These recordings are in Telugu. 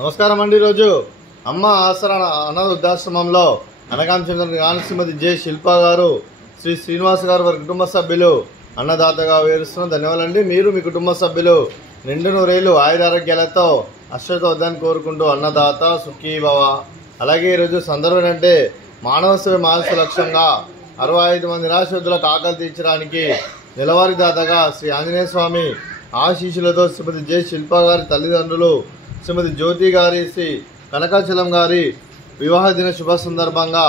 నమస్కారం అండి. ఈరోజు అమ్మ ఆసరా అనాథ వృద్ధాశ్రమంలో అనగాం చెందిన శ్రీమతి జె శిల్ప గారు, శ్రీ శ్రీనివాస్ గారు వారి కుటుంబ సభ్యులు అన్నదాతగా వేరుస్తున్న ధన్యవాదాలండి. మీరు మీ కుటుంబ సభ్యులు నిండు నూరేళ్లు ఆయురారోగ్యాలతో అష్టతోద్దాన్ని కోరుకుంటూ అన్నదాత సుఖీ భవ. అలాగే ఈరోజు సందర్భం అంటే మానవ సేవ మానస లక్ష్యంగా 65 మంది నిరాశ్రద్ధులకు ఆకలి తీర్చడానికి నెలవారీ దాతగా శ్రీ ఆంజనేయ స్వామి ఆశీస్సులతో శ్రీమతి జె శిల్ప గారి తల్లిదండ్రులు శ్రీమతి జ్యోతి గారి, శ్రీ కనకాచలం గారి వివాహ దిన శుభ సందర్భంగా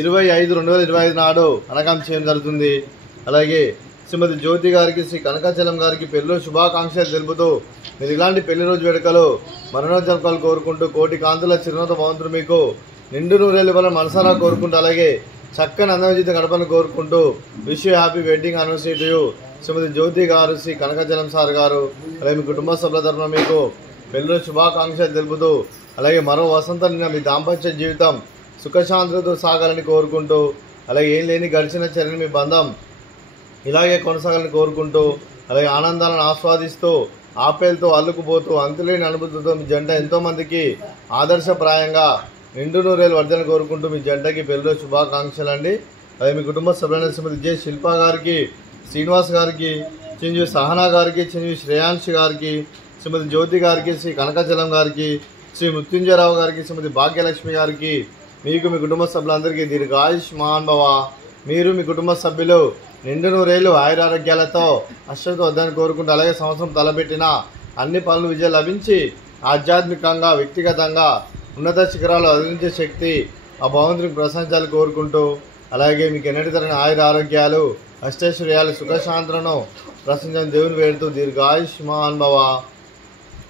25/2025 నాడు అనగాం చేయడం జరుగుతుంది. అలాగే శ్రీమతి జ్యోతి గారికి, శ్రీ కనకాచలం గారికి పెళ్లి శుభాకాంక్షలు తెలుపుతూ మీరు ఇలాంటి పెళ్లి రోజు వేడుకలు మరణోజ జరుపుకోవాలని కోరుకుంటూ కోటి కాంతుల చిరునత భవంతుడు మీకు నిండు నూరేళ్ళు ఇవ్వాలని మనసారా కోరుకుంటూ, అలాగే చక్కని అందవిజిత గడపని కోరుకుంటూ wish happy wedding anniversary to you Srimathi Jyothi garu, Sri Kanakachalam sir గారు, అలాగే మీ కుటుంబ సభ్యుల తరఫున మీకు పెళ్లి శుభాకాంక్షలు తెలుపుతూ, అలాగే మరో వసంతం నిన్న మీ దాంపత్య జీవితం సుఖశాంతులతో సాగాలని కోరుకుంటూ, అలాగే ఏం లేని గడిచిన చర్యని మీ బంధం ఇలాగే కొనసాగాలని కోరుకుంటూ, అలాగే ఆనందాలను ఆస్వాదిస్తూ ఆపేలతో అల్లుకుపోతూ అంతులేని అనుభూతితో మీ జంట ఎంతోమందికి ఆదర్శప్రాయంగా నిండు నూరేళ్ళు వర్ధన కోరుకుంటూ మీ జంటకి పెళ్లి శుభాకాంక్షలు అండి. అలాగే మీ కుటుంబ సభ్యులైన శ్రీమతి జె శిల్ప గారికి, శ్రీనివాస్ గారికి, చిరంజీవి సహనా గారికి, చిరంజీవి శ్రేయాంశ్ గారికి, శ్రీమతి జ్యోతి గారికి, శ్రీ కనకాచలం గారికి, శ్రీ మృత్యుంజయరావు గారికి, శ్రీమతి భాగ్యలక్ష్మి గారికి, మీకు మీ కుటుంబ సభ్యులందరికీ దీర్ఘాయుష్మాన్ భవ. మీరు మీ కుటుంబ సభ్యులు నిండు నూరేళ్లు ఆయురారోగ్యాలతో అష్టతో వద్దని కోరుకుంటూ, అలాగే సంవత్సరం తలపెట్టిన అన్ని పనులు విజయం లభించి ఆధ్యాత్మికంగా వ్యక్తిగతంగా ఉన్నత శిఖరాలు అధించే శక్తి ఆ భగవంతునికి ప్రశంసాలు కోరుకుంటూ, అలాగే మీకు ఎన్నటి తరని ఆయురారోగ్యాలు అష్టైశ్వర్యాలు సుఖశాంతులను ప్రశంసని దేవుని వేడుతూ దీర్ఘాయుష్మాన్ భవ.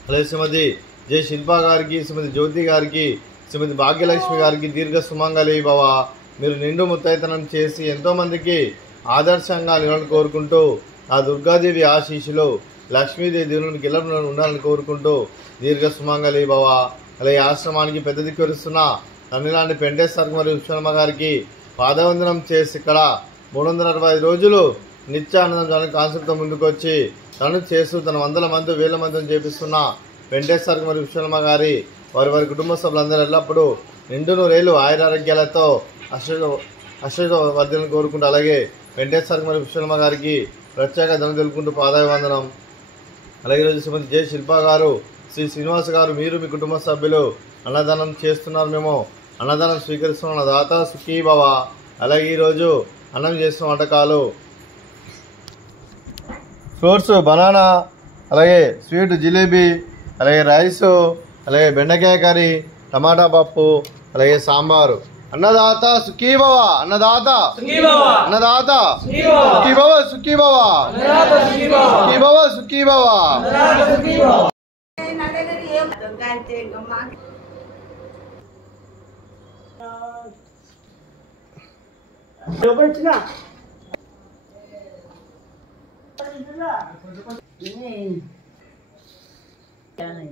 అలాగే శ్రీమతి జె శిల్ప గారికి, శ్రీమతి జ్యోతి గారికి, శ్రీమతి భాగ్యలక్ష్మి గారికి దీర్ఘ సుమంగళి భవ. మీరు నిండు ముత్తైతనం చేసి ఎంతోమందికి ఆదర్శంగా నిలవాలని కోరుకుంటూ, ఆ దుర్గాదేవి ఆశీస్సులు లక్ష్మీదేవి దేవునికి గిల్ల ఉండాలని కోరుకుంటూ దీర్ఘ సుమంగళి భవ. అలాగే ఆశ్రమానికి పెద్ద దిక్కు వరుస్తున్న తమిళనాడు పెంటేశ్వర్ మరియు విశ్వమ్మ గారికి పాదవందనం చేసి ఇక్కడ 365 రోజులు నిత్యానందం కాన్సెప్ట్తో ముందుకొచ్చి తను చేస్తూ తన వందల మంది వేల మందిని చేపిస్తున్న వెంకటేశ్వర మరియు విశ్వమ్మ గారి వారి కుటుంబ సభ్యులందరూ ఎల్లప్పుడూ నిండు నూరేళ్లు ఆయురారోగ్యాలతో అశ్వ వర్ధనలు కోరుకుంటూ, అలాగే వెంకటేశ్వర మరియు విశ్వమ్మ గారికి ప్రత్యేక ధనం తెలుపుకుంటూ పాదాభివందనం. అలాగే ఈరోజు శ్రీమతి జె శిల్ప గారు, శ్రీ శ్రీనివాస్ గారు, మీరు మీ కుటుంబ సభ్యులు అన్నదానం చేస్తున్నారు, మేము అన్నదానం స్వీకరిస్తున్న దాత సుఖీ భవ. అలాగే ఈరోజు అన్నం చేస్తున్న వంటకాలు ఫ్రూట్స్ బనానా, అలాగే స్వీట్ జిలేబీ, అలాగే రైసు, అలాగే బెండకాయ కర్రీ, టమాటా పప్పు, అలాగే సాంబారు. అన్నదాత సుఖీ భవ, అన్నదాత అన్నదాత సుఖీ భవ, సుఖీ భవ, సుఖీ భవ, సుఖీ భవ. Jangan.